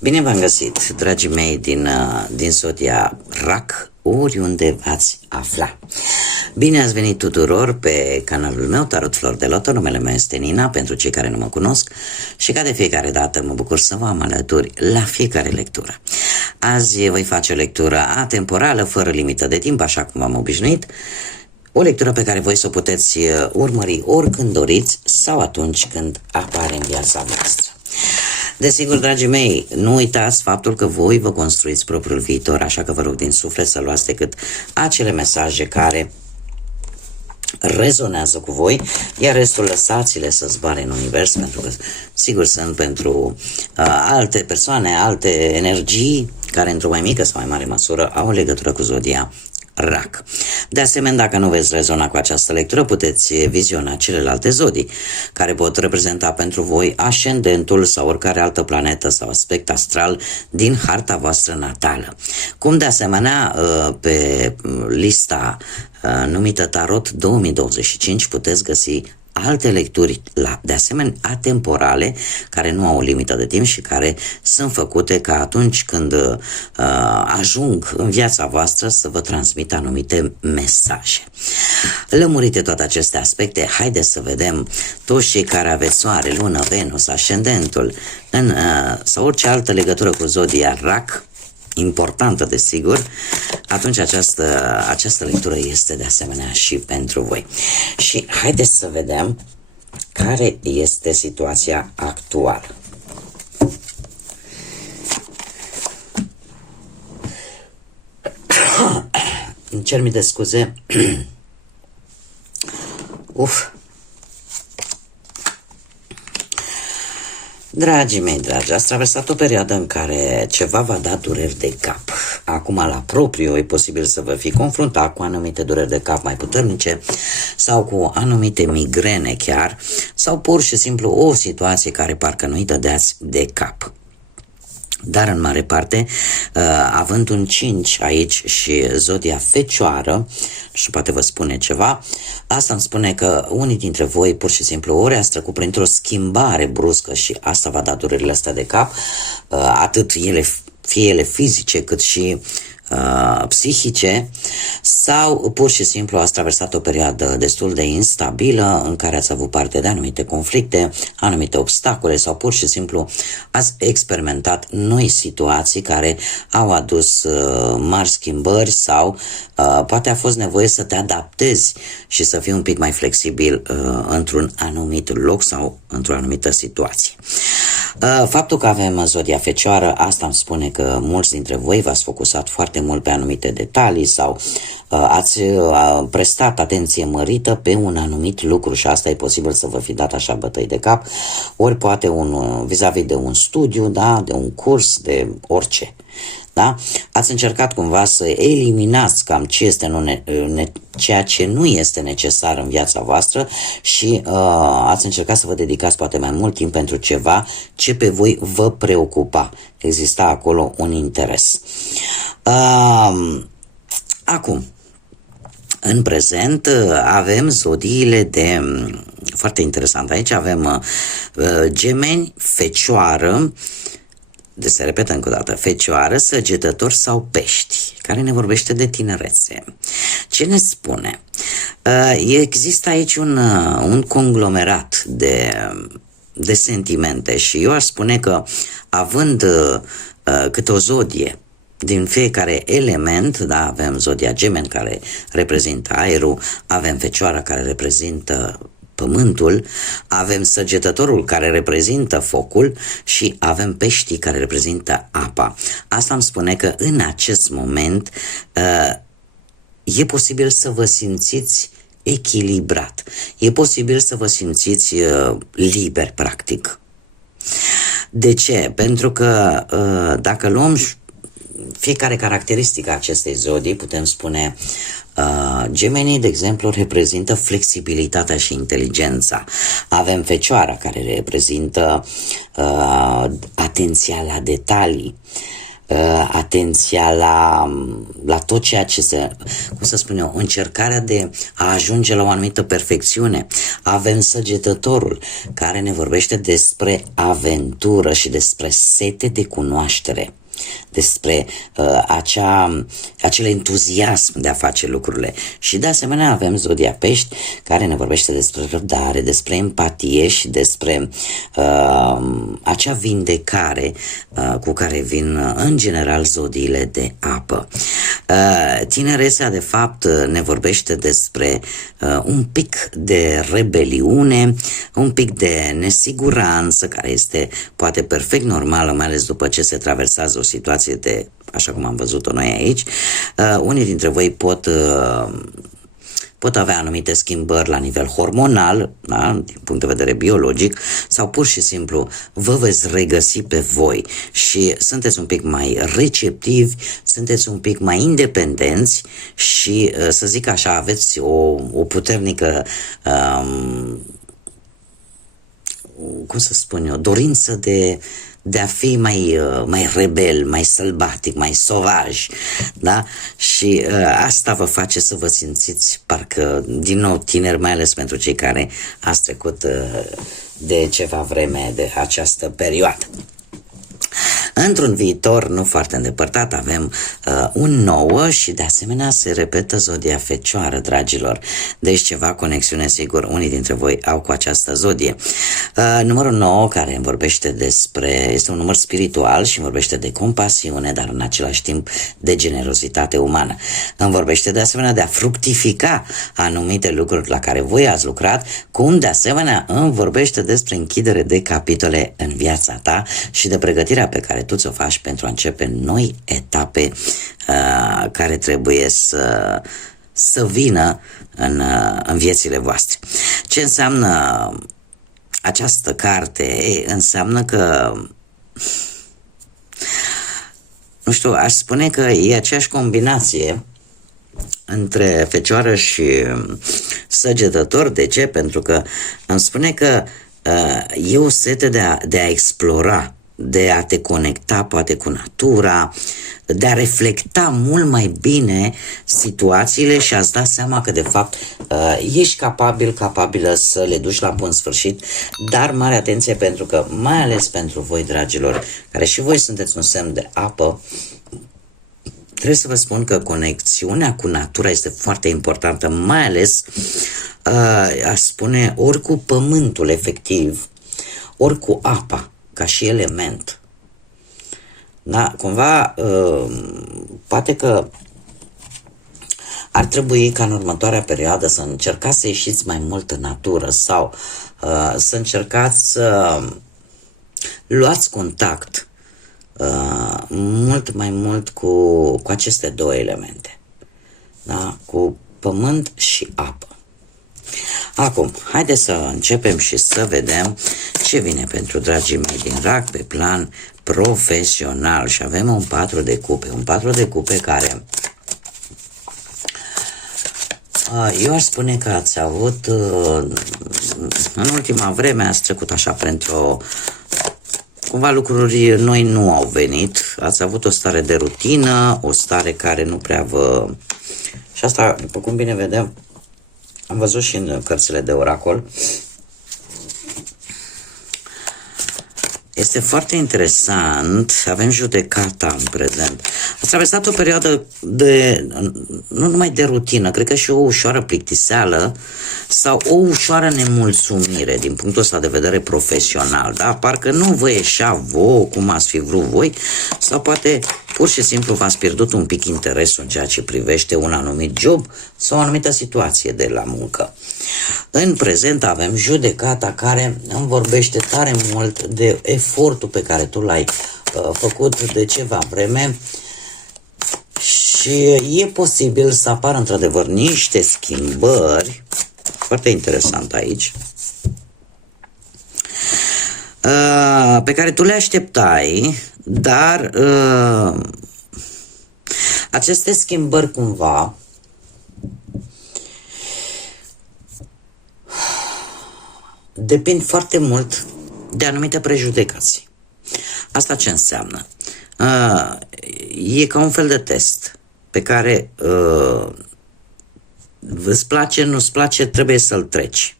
Bine v-am găsit, dragii mei din Zodia RAC, oriunde v-ați afla. Bine ați venit tuturor pe canalul meu, Tarot Flori de Loto. Numele meu este Nina, pentru cei care nu mă cunosc, și ca de fiecare dată mă bucur să vă am alături la fiecare lectură. Azi voi face o lectură atemporală, fără limită de timp, așa cum v-am obișnuit. O lectură pe care voi să o puteți urmări oricând doriți sau atunci când apare în viața voastră. Desigur, dragii mei, nu uitați faptul că voi vă construiți propriul viitor, așa că vă rog din suflet să luați decât acele mesaje care rezonează cu voi, iar restul lăsați-le să zboare în univers, pentru că sigur sunt pentru alte persoane, alte energii care într-o mai mică sau mai mare măsură au legătură cu Zodia RAC. De asemenea, dacă nu veți rezona cu această lectură, puteți viziona celelalte zodii care pot reprezenta pentru voi ascendentul sau oricare altă planetă sau aspect astral din harta voastră natală. Cum de asemenea pe lista numită Tarot 2025 puteți găsi alte lecturi, de asemenea atemporale, care nu au o limită de timp și care sunt făcute ca atunci când ajung în viața voastră să vă transmită anumite mesaje. Lămurite toate aceste aspecte, haideți să vedem toți cei care aveți Soare, Lună, Venus, Ascendentul sau orice altă legătură cu Zodia RAC, importantă desigur, atunci această lectură este de asemenea și pentru voi. Și haideți să vedem care este situația actuală. Îmi cer mii de scuze. Dragii mei dragi, ați traversat o perioadă în care ceva v-a dat dureri de cap. Acum, la propriu, e posibil să vă fi confruntat cu anumite dureri de cap mai puternice sau cu anumite migrene chiar, sau pur și simplu o situație care parcă nu-i dădeați de cap. Dar în mare parte, având un 5 aici și Zodia Fecioară, și poate vă spune ceva, asta îmi spune că unii dintre voi pur și simplu ori ați trecut printr-o schimbare bruscă și asta va da durerile astea de cap, atât fie ele fizice cât și psihice, sau pur și simplu ați traversat o perioadă destul de instabilă în care ați avut parte de anumite conflicte, anumite obstacole, sau pur și simplu ați experimentat noi situații care au adus mari schimbări, sau poate a fost nevoie să te adaptezi și să fii un pic mai flexibil într-un anumit loc sau într-o anumită situație. Faptul că avem Zodia Fecioară, asta îmi spune că mulți dintre voi v-ați focusat foarte mult pe anumite detalii sau ați prestat atenție mărită pe un anumit lucru și asta e posibil să vă fi dat așa bătăi de cap, ori poate vis-a-vis de un studiu, da, de un curs, de orice. Da? Ați încercat cumva să eliminați cam ceea ce nu este necesar în viața voastră și ați încercat să vă dedicați poate mai mult timp pentru ceva ce pe voi vă preocupa. Exista acolo un interes. Acum, în prezent avem zodiile de... Foarte interesant, aici avem Gemeni, Fecioară, se repetă încă o dată, Fecioară, Săgetător sau Pești, care ne vorbește de tinerețe. Ce ne spune? Există aici un conglomerat de sentimente și eu aș spune că având câte o zodie din fiecare element, da, avem Zodia Gemeni care reprezintă aerul, avem Fecioara care reprezintă Pământul, avem Săgetătorul care reprezintă focul și avem Peștii care reprezintă apa. Asta îmi spune că în acest moment e posibil să vă simțiți echilibrat, e posibil să vă simțiți liber, practic. De ce? Pentru că dacă luăm fiecare caracteristică a acestei zodii, putem spune Gemenii, de exemplu, reprezintă flexibilitatea și inteligența. Avem Fecioara, care reprezintă atenția la detalii. atenția la tot ceea ce se, cum să spun eu, încercarea de a ajunge la o anumită perfecțiune. Avem Săgetătorul, care ne vorbește despre aventură și despre sete de cunoaștere, despre acel entuziasm de a face lucrurile. Și de asemenea avem Zodia Pești, care ne vorbește despre răbdare, despre empatie și despre acea vindecare cu care vin în general zodiile de apă. Tinerețea de fapt ne vorbește despre un pic de rebeliune, un pic de nesiguranță, care este poate perfect normală, mai ales după ce se traversează o situație de, așa cum am văzut-o noi aici. Unii dintre voi pot avea anumite schimbări la nivel hormonal, da? Din punct de vedere biologic, sau pur și simplu vă veți regăsi pe voi și sunteți un pic mai receptivi, sunteți un pic mai independenți și, să zic așa, aveți o puternică cum să spun eu, dorință de a fi mai rebel, mai sălbatic, mai sovaj, da? Și asta vă face să vă simțiți parcă din nou tineri, mai ales pentru cei care ați trecut de ceva vreme de această perioadă. Într-un viitor nu foarte îndepărtat avem un 9 și de asemenea se repetă zodia Fecioară, dragilor. Deci ceva conexiune, sigur, unii dintre voi au cu această zodie. Numărul 9, care îmi vorbește despre, este un număr spiritual și îmi vorbește de compasiune, dar în același timp de generozitate umană. Îmi vorbește de asemenea de a fructifica anumite lucruri la care voi ați lucrat, cum de asemenea îmi vorbește despre închidere de capitole în viața ta și de pregătirea pe care tu ți-o faci pentru a începe noi etape care trebuie să vină în viețile voastre. Ce înseamnă această carte? Înseamnă că, nu știu, aș spune că e aceeași combinație între Fecioară și Săgetător. De ce? Pentru că îmi spune că e o sete de a explora, de a te conecta poate cu natura, de a reflecta mult mai bine situațiile și a-ți da seama că de fapt ești capabilă să le duci la bun sfârșit, dar mare atenție, pentru că mai ales pentru voi, dragilor, care și voi sunteți un semn de apă, trebuie să vă spun că conexiunea cu natura este foarte importantă, mai ales aș spune ori cu pământul efectiv, ori cu apa ca și element. Da, cumva poate că ar trebui ca în următoarea perioadă să încercați să ieșiți mai mult în natură sau să încercați să luați contact mult mai mult cu aceste două elemente, da? Cu pământ și apă. Acum, haideți să începem și să vedem ce vine pentru dragii mei din RAC pe plan profesional. Și avem un 4 de cupe, un 4 de cupe care eu aș spune că ați avut în ultima vreme ați trecut așa printr-o, cumva lucruri noi nu au venit, ați avut o stare de rutină, o stare care nu prea vă... Și asta, după cum bine vedem, am văzut și în cărțile de oracol. Este foarte interesant, avem judecata în prezent. Ați traversat o perioadă de, nu numai de rutină, cred că și o ușoară plictiseală sau o ușoară nemulțumire din punctul ăsta de vedere profesional, da? Parcă nu vă ieșea vouă cum ați fi vrut voi, sau poate pur și simplu v-ați pierdut un pic interesul în ceea ce privește un anumit job sau o anumită situație de la muncă. În prezent avem judecata, care îmi vorbește tare mult de efortul pe care tu l-ai făcut de ceva vreme și e posibil să apară într-adevăr niște schimbări, foarte interesant aici, pe care tu le așteptai, dar aceste schimbări cumva depind foarte mult de anumite prejudecăți. Asta ce înseamnă? E ca un fel de test pe care îți place, nu-ți place, trebuie să-l treci.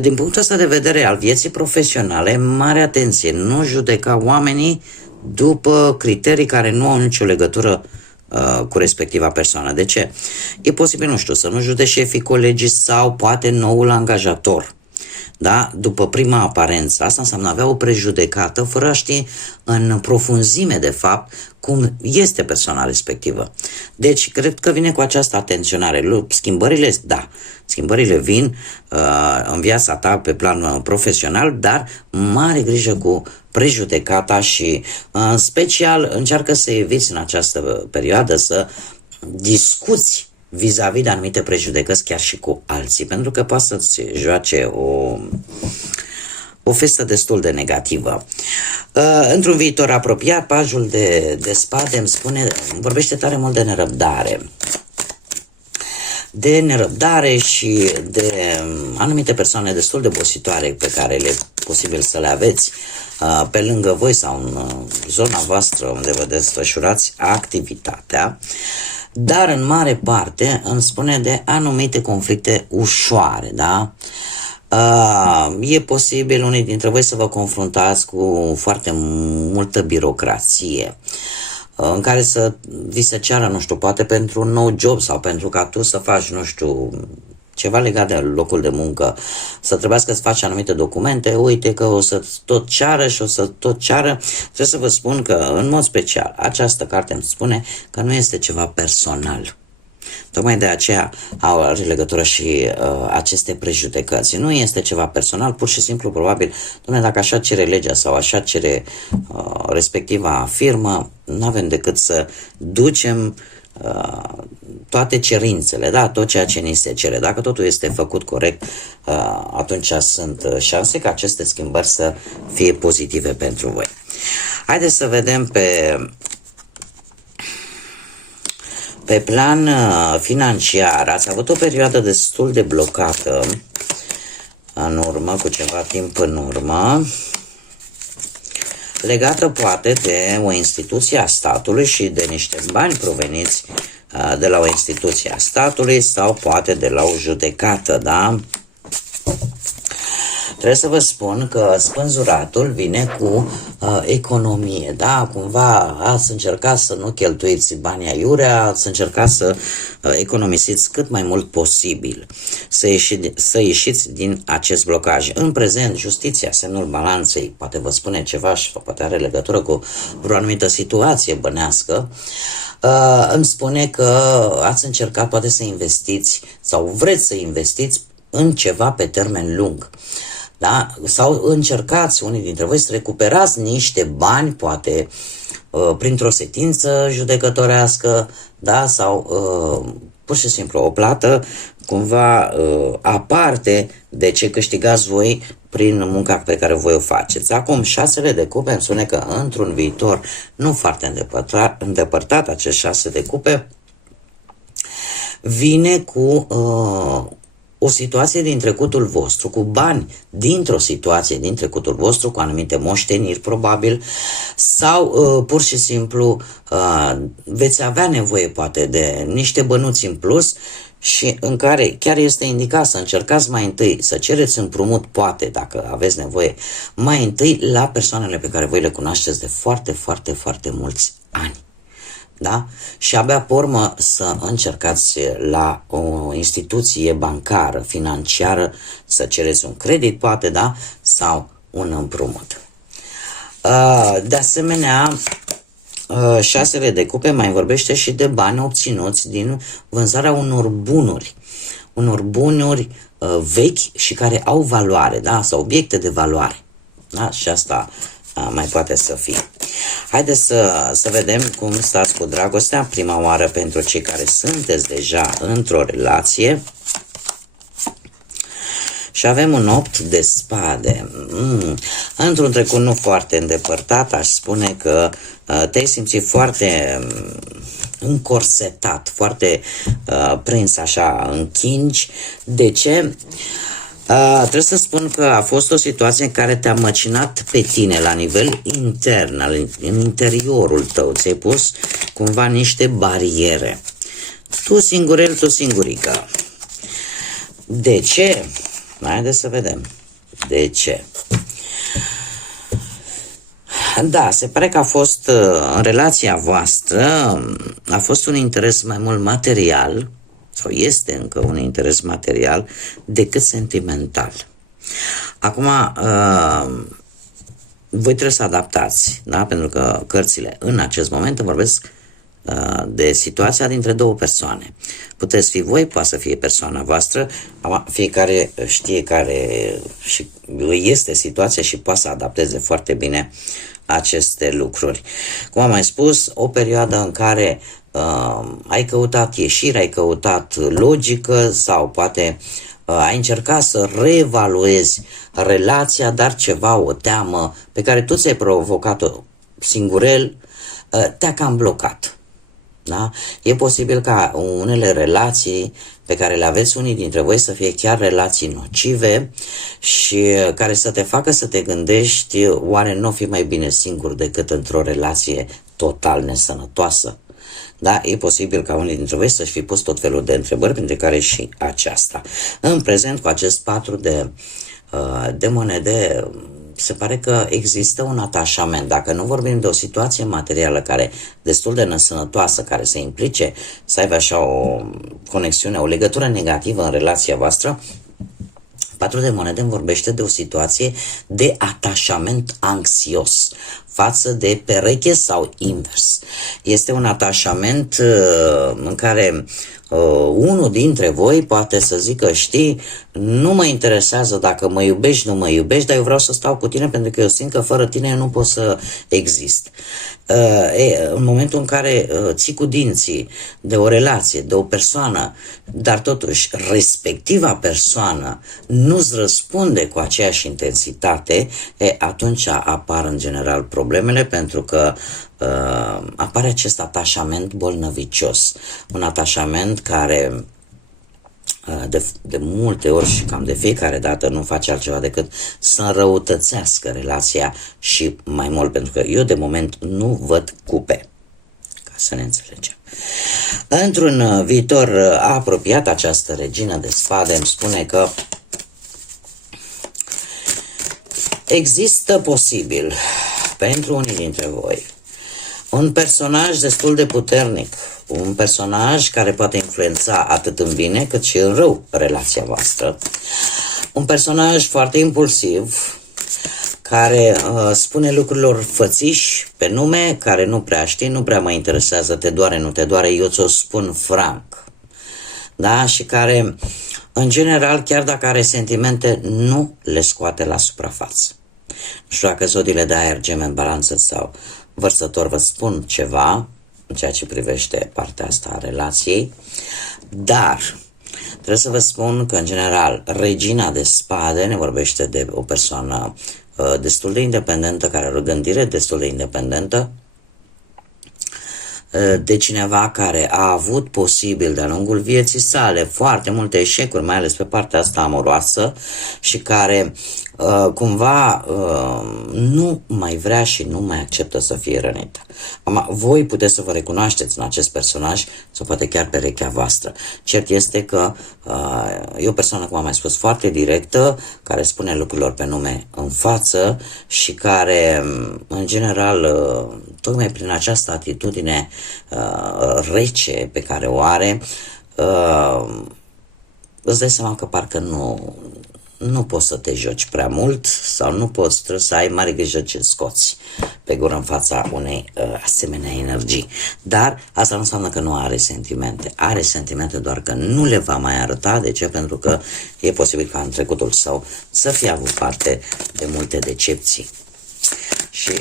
Din punctul ăsta de vedere al vieții profesionale, mare atenție, nu judeca oamenii după criterii care nu au nicio legătură cu respectiva persoană. De ce? E posibil, nu știu, să nu judeci șefii, colegii sau poate noul angajator. Da? După prima aparență, asta înseamnă avea o prejudecată fără a ști în profunzime de fapt cum este persoana respectivă. Deci, cred că vine cu această atenționare. Schimbările, da, schimbările vin în viața ta pe plan profesional, dar mare grijă cu prejudecata și în special încearcă să eviți în această perioadă să discuți vis-a-vis de anumite prejudecăți chiar și cu alții, pentru că poate să-ți joace o festă destul de negativă. Într-un viitor apropiat, pajul de spade îmi spune, vorbește tare mult de nerăbdare. De nerăbdare și de anumite persoane destul de obositoare pe care e posibil să le aveți pe lângă voi sau în zona voastră unde vă desfășurați activitatea. Dar în mare parte îmi spune de anumite conflicte ușoare, da? E posibil unii dintre voi să vă confruntați cu foarte multă birocrație în care să vi se ceară, nu știu, poate pentru un nou job sau pentru ca tu să faci, nu știu, ceva legat de locul de muncă, să trebuiască să faci anumite documente, uite că o să tot ceară și o să tot ceară. Trebuie să vă spun că, în mod special, această carte îmi spune că nu este ceva personal. Tocmai de aceea are legătură și aceste prejudecăți. Nu este ceva personal, pur și simplu, probabil, dacă așa cere legea sau așa cere respectiva firmă, nu avem decât să ducem toate cerințele, da, tot ceea ce ni se cere. Dacă totul este făcut corect, atunci sunt șanse ca aceste schimbări să fie pozitive pentru voi. Haideți să vedem pe plan financiar. Ați avut o perioadă destul de blocată în urmă, cu ceva timp în urmă, legată poate de o instituție a statului și de niște bani proveniți de la o instituție a statului sau poate de la o judecată, da? Trebuie să vă spun că spânzuratul vine cu economie, da? Cumva ați încercat să nu cheltuiți banii aiurea, ați încercat să economisiți cât mai mult posibil, să ieșiți din acest blocaj. În prezent, justiția, semnul balanței, poate vă spune ceva și poate are legătură cu vreo anumită situație bănească, îmi spune că ați încercat poate să investiți sau vreți să investiți în ceva pe termen lung. Da? Sau încercați unii dintre voi să recuperați niște bani, poate printr-o sentință judecătorească, da? Sau pur și simplu o plată cumva aparte de ce câștigați voi prin munca pe care voi o faceți. Acum, 6 de cupe îmi spune că într-un viitor nu foarte îndepărtat, acest 6 de cupe vine cu o situație din trecutul vostru, cu bani dintr-o situație din trecutul vostru, cu anumite moșteniri probabil, sau pur și simplu veți avea nevoie poate de niște bănuți în plus și în care chiar este indicat să încercați mai întâi să cereți împrumut, poate, dacă aveți nevoie, mai întâi la persoanele pe care voi le cunoașteți de foarte, foarte, foarte mulți ani. Da? Și abia pe urmă să încercați la o instituție bancară, financiară, să cereți un credit, poate, da? Sau un împrumut. De asemenea, 6 de cupe mai vorbește și de bani obținuți din vânzarea unor bunuri vechi și care au valoare, da? Sau obiecte de valoare. Da? Și asta mai poate să fie. Haideți să vedem cum stați cu dragostea prima oară pentru cei care sunteți deja într-o relație. Și avem un 8 de spade. Într-un trecut nu foarte îndepărtat, aș spune că te-ai simțit foarte încorsetat, foarte prins așa în chingi. De ce? Trebuie să spun că a fost o situație în care te-a măcinat pe tine la nivel intern, în interiorul tău. Ți-ai pus cumva niște bariere. Tu singurel, tu singurică. De ce? Haideți să vedem. De ce? Da, se pare că a fost, în relația voastră, a fost un interes mai mult material, sau este încă un interes material, decât sentimental. Acum, voi trebuie să adaptați, da? Pentru că cărțile în acest moment vorbesc de situația dintre două persoane. Puteți fi voi, poate să fie persoana voastră, fiecare știe care și este situația și poate să adapteze foarte bine aceste lucruri. Cum am mai spus, o perioadă în care ai căutat ieșire, ai căutat logică sau poate ai încercat să reevaluezi relația, dar ceva, o teamă pe care tu ți-ai provocat-o singurel, te-a cam blocat. Da? E posibil ca unele relații pe care le aveți unii dintre voi să fie chiar relații nocive și care să te facă să te gândești, oare nu fi mai bine singur decât într-o relație total nesănătoasă? Da, e posibil ca unii dintre voi să-și fi pus tot felul de întrebări, printre care și aceasta. În prezent, cu acest 4 de monede, se pare că există un atașament. Dacă nu vorbim de o situație materială care destul de nesănătoasă, care să implice să aibă așa o conexiune, o legătură negativă în relația voastră, 4 de monede îmi vorbește de o situație de atașament anxios față de pereche sau invers. Este un atașament în care unul dintre voi poate să zică, știi, nu mă interesează dacă mă iubești, nu mă iubești, dar eu vreau să stau cu tine pentru că eu simt că fără tine eu nu pot să exist. În momentul în care ții cu dinții de o relație, de o persoană, dar totuși respectiva persoană nu-ți răspunde cu aceeași intensitate, atunci apar în general problemele, pentru că apare acest atașament bolnăvicios, un atașament care de multe ori și cam de fiecare dată nu face altceva decât să înrăutățească relația și mai mult, pentru că eu de moment nu văd cupe, ca să ne înțelegem. Într-un viitor apropiat, această regină de spade îmi spune că există posibil pentru unii dintre voi un personaj destul de puternic, un personaj care poate influența atât în bine cât și în rău relația voastră, un personaj foarte impulsiv, care spune lucrurilor fățiși pe nume, care nu prea știi, nu prea mă interesează, te doare, nu te doare, eu ți-o spun franc, da? Și care, în general, chiar dacă are sentimente, nu le scoate la suprafață. Nu știu dacă zodiile de aer, Gemeni, Balanță sau Vărsător vă spun ceva în ceea ce privește partea asta a relației, dar trebuie să vă spun că, în general, regina de spade ne vorbește de o persoană destul de independentă, care are o gândire destul de independentă, de cineva care a avut posibil de-a lungul vieții sale foarte multe eșecuri, mai ales pe partea asta amoroasă, și care cumva nu mai vrea și nu mai acceptă să fie rănită. Voi puteți să vă recunoașteți în acest personaj sau poate chiar perechea voastră. Cert este că e o persoană, cum am mai spus, foarte directă, care spune lucrurilor pe nume în față și care, în general, tocmai prin această atitudine rece pe care o are, îți dai seama că parcă nu poți să te joci prea mult sau nu poți, trebuie să ai mare grijă ce scoți pe gură în fața unei asemenea energii. Dar asta nu înseamnă că nu are sentimente. Are sentimente, doar că nu le va mai arăta. De ce? Pentru că e posibil ca în trecutul său să fie avut parte de multe decepții. Și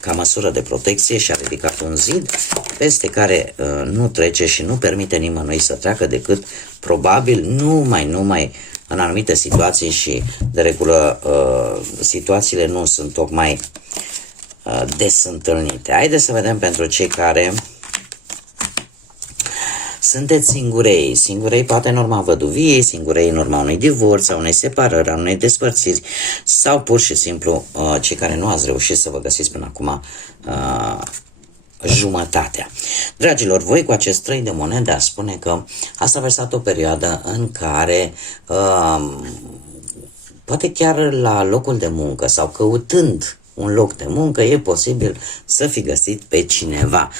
ca măsură de protecție și-a ridicat un zid peste care nu trece și nu permite nimănui să treacă decât probabil numai în anumite situații, și de regulă situațiile nu sunt tocmai des întâlnite. Haideți să vedem pentru cei care Sunteți singurei, singurei poate în urma văduviei, singurei în urma unui divorț, a unei separări, a unei despărțiri sau pur și simplu cei care nu ați reușit să vă găsiți până acum jumătatea. Dragilor, voi cu acest 3 de monede a spune că ați traversat o perioadă în care poate chiar la locul de muncă sau căutând un loc de muncă e posibil să fi găsit pe cineva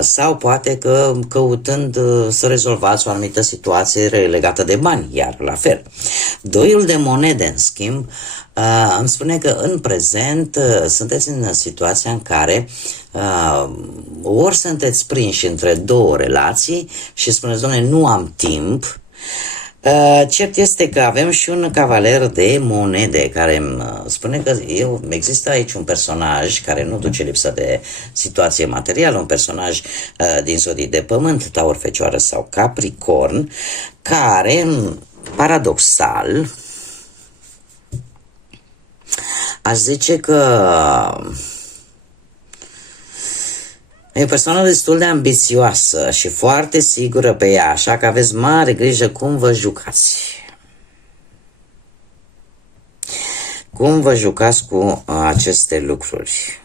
sau poate că căutând să rezolvați o anumită situație legată de bani, iar la fel. Doiul de monede, în schimb, îmi spune că în prezent sunteți în situația în care ori sunteți prinși între două relații și spuneți, doamne, nu am timp. Cert este că avem și un cavaler de monede care spune că există aici un personaj care nu duce lipsă de situație materială, un personaj din zodii de pământ, Taur, Fecioară sau Capricorn, care, paradoxal, aș zice că e o persoană destul de ambițioasă și foarte sigură pe ea, așa că aveți mare grijă cum vă jucați. Cum vă jucați cu aceste lucruri.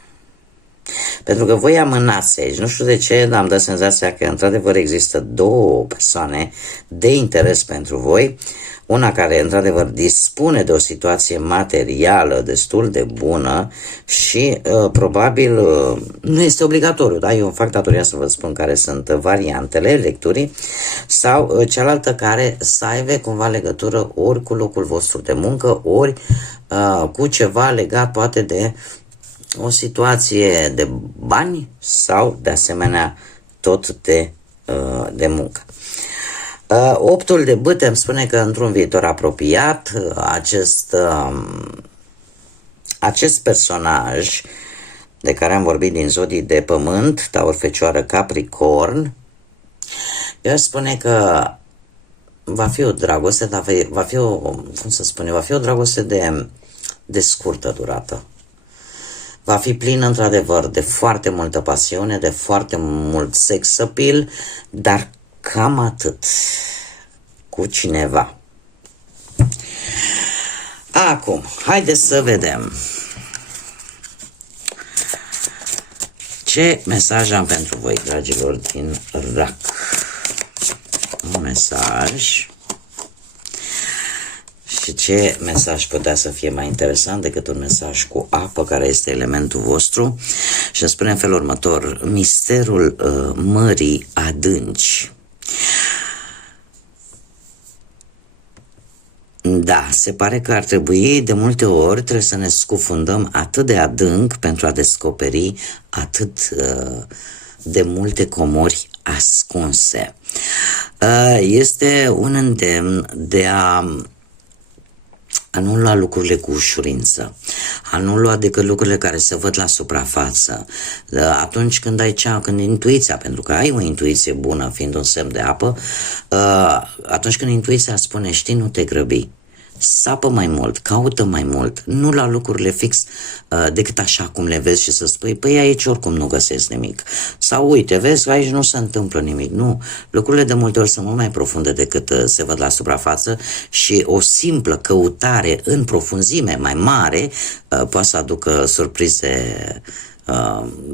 Pentru că voi amânați aici, nu știu de ce, dar am dat senzația că într-adevăr există două persoane de interes pentru voi. Una care într-adevăr dispune de o situație materială destul de bună și probabil nu este obligatoriu, da? Eu îmi fac datoria să vă spun care sunt variantele lecturii, sau cealaltă care să aibă cumva legătură ori cu locul vostru de muncă, ori cu ceva legat poate de o situație de bani sau de asemenea tot de muncă. Optul de bâte îmi spune că într-un viitor apropiat acest personaj de care am vorbit din zodii de pământ, Taur, Fecioară, Capricorn, eu aș spune că va fi o dragoste, dar va fi o, cum să spune, va fi o dragoste de scurtă durată. Va fi plină într-adevăr de foarte multă pasiune, de foarte mult sex appeal, dar cam atât, cu cineva. Acum, haideți să vedem ce mesaj am pentru voi, dragilor din RAC. Un mesaj. Și ce mesaj putea să fie mai interesant decât un mesaj cu apă, care este elementul vostru? Și îmi spune în felul următor: misterul mării adânci. Da, se pare că ar trebui, de multe ori, trebuie să ne scufundăm atât de adânc pentru a descoperi atât de multe comori ascunse. Este un îndemn de a nu lua lucrurile cu ușurință, a nu lua decât lucrurile care se văd la suprafață. Atunci când ai când intuiția, pentru că ai o intuiție bună fiind un semn de apă, atunci când intuiția spune, știi, nu te grăbi, sapă mai mult, caută mai mult, nu la lucrurile fix decât așa cum le vezi și să spui, păi aici oricum nu găsesc nimic. Sau uite, vezi că aici nu se întâmplă nimic. Nu, lucrurile de multe ori sunt mult mai profunde decât se văd la suprafață și o simplă căutare în profunzime mai mare poate să aducă surprize.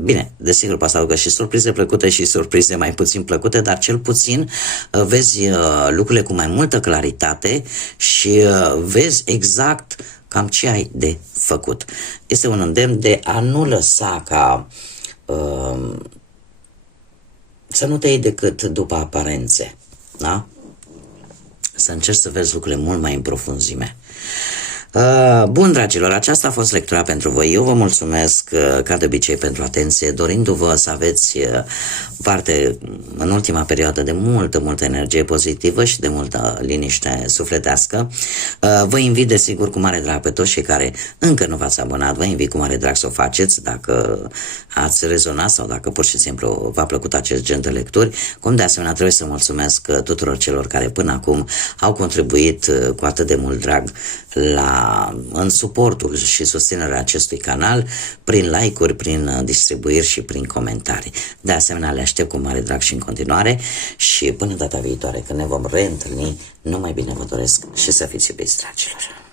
Bine, desigur poate să aducă și surprize plăcute și surprize mai puțin plăcute, dar cel puțin vezi lucrurile cu mai multă claritate și vezi exact cam ce ai de făcut. Este un îndemn de a nu lăsa ca să nu te iei decât după aparențe, da? Să încerci să vezi lucrurile mult mai în profunzime. Bun, dragilor, aceasta a fost lectura pentru voi. Eu vă mulțumesc ca de obicei pentru atenție, dorindu-vă să aveți parte în ultima perioadă de multă energie pozitivă și de multă liniște sufletească. Vă invit desigur cu mare drag pe toți cei care încă nu v-ați abonat, vă invit cu mare drag să o faceți dacă ați rezonat sau dacă pur și simplu v-a plăcut acest gen de lecturi. Cum de asemenea trebuie să mulțumesc tuturor celor care până acum au contribuit cu atât de mult drag la în suportul și susținerea acestui canal prin like-uri, prin distribuiri și prin comentarii. De asemenea, le aștept cu mare drag și în continuare și până data viitoare când ne vom reîntâlni, numai bine vă doresc și să fiți iubiți, dragilor!